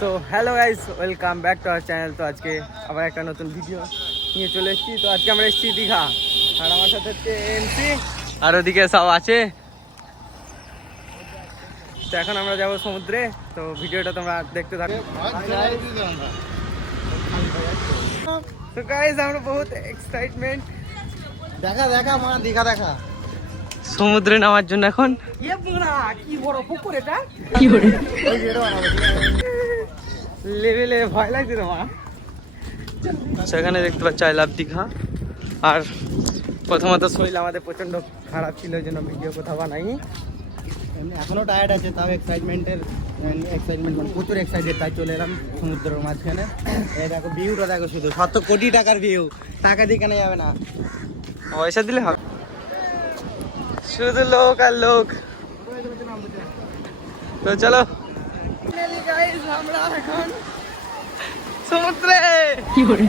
So hello guys, welcome back to our channel. তো আজকে আবার একটা নতুন ভিডিও নিয়ে চলে এসেছি। তো আজকে আমরা এসেছি দীঘা, আর আমার সাথে হচ্ছে এমসি, আর ওদিকে সব আছে। তো এখন আমরা যাবো সমুদ্রে, তো ভিডিওটা তোমরা দেখতে থাকো। তো গাইস আমরা বহুত এক্সাইটমেন্ট, দেখা মা দীঘা দেখা সমুদ্রে নামার জন্য। এখন কি বড় পুকুর এটা, কি করে লেভেলে ভয় লাগছে তোমার। সেখানে দেখতে পাচ্ছ আই লাভ দীঘা। আর প্রথমত শরীর আমাদের প্রচন্ড খারাপ ছিল, ওই জন্য ভিডিও কোথাও বানাইনি। এখনো টায়ার্ড আছে, তাও এক্সাইটমেন্ট মানে প্রচুর এক্সাইটেড, তাই চলে এলাম সমুদ্রের মাঝখানে। এই দেখো ভিউটা দেখো, শুধু 7 কোটি টাকার ভিউ, টাকা দিয়ে কেনা যাবে না, পয়সা দিলে হবে। শুধু লোক আর লোক। তো চলো আমরা এখন সমুদ্রে। কি করে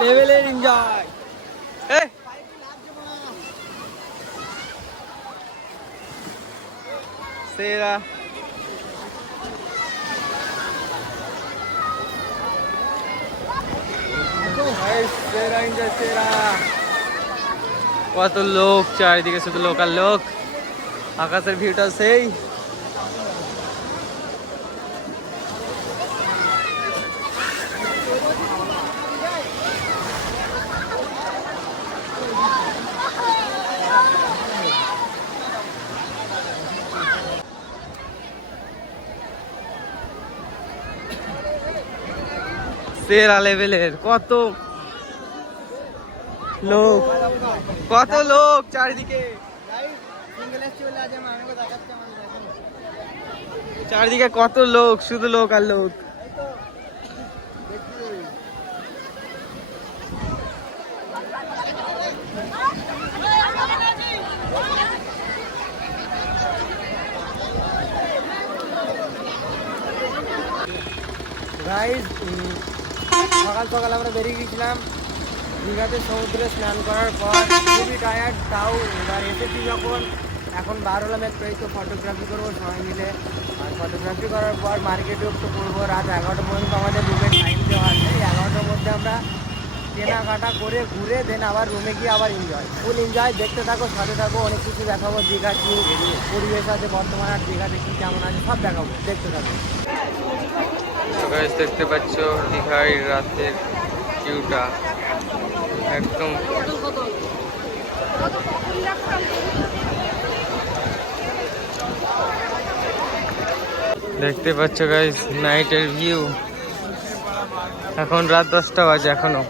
লেভেলের এনজয়। সেরা সেরা এনজয়, সেরা। কত লোক চারিদিকে, শুধু লোক আর লোক। আকাশের ভিউটা সেই। সেরা লেভেলের, কত লোক, কত লোক চারিদিকে। চারিদিকে কত লোক, শুধু লোক আর লোক। গাইস, সকাল সকাল আমরা বেরিয়ে গেছিলাম দীঘাতে সমুদ্রে স্নান করার পর। খুবই টায়ার্ড, তাও এবার এসেছি যখন, এখন বার হলাম একটু, এই তো ফটোগ্রাফি করবো সবাই মিলে। আর ফটোগ্রাফি করার পর মার্কেটে একটু করবো। রাত 11টা পর্যন্ত আমাদের রুমের টাইম দেওয়া আছে। 11টার মধ্যে আমরা কেনাকাটা করে ঘুরে দেন আবার রুমে গিয়ে আবার এনজয়, ফুল এনজয়। দেখতে থাকো, সাথে থাকো, অনেক কিছু দেখাবো। দীঘা কি পরিবেশ আছে বর্তমানে, আর দীঘাতে কি কেমন আছে সব দেখাবো, দেখতে থাকো। দেখতে পাচ্ছ দীঘার রাতের ভিউটা একদম। দেখতে পাচ্ছ গাইস নাইটের ভিউ। এখন রাত 10টা বাজে এখনো।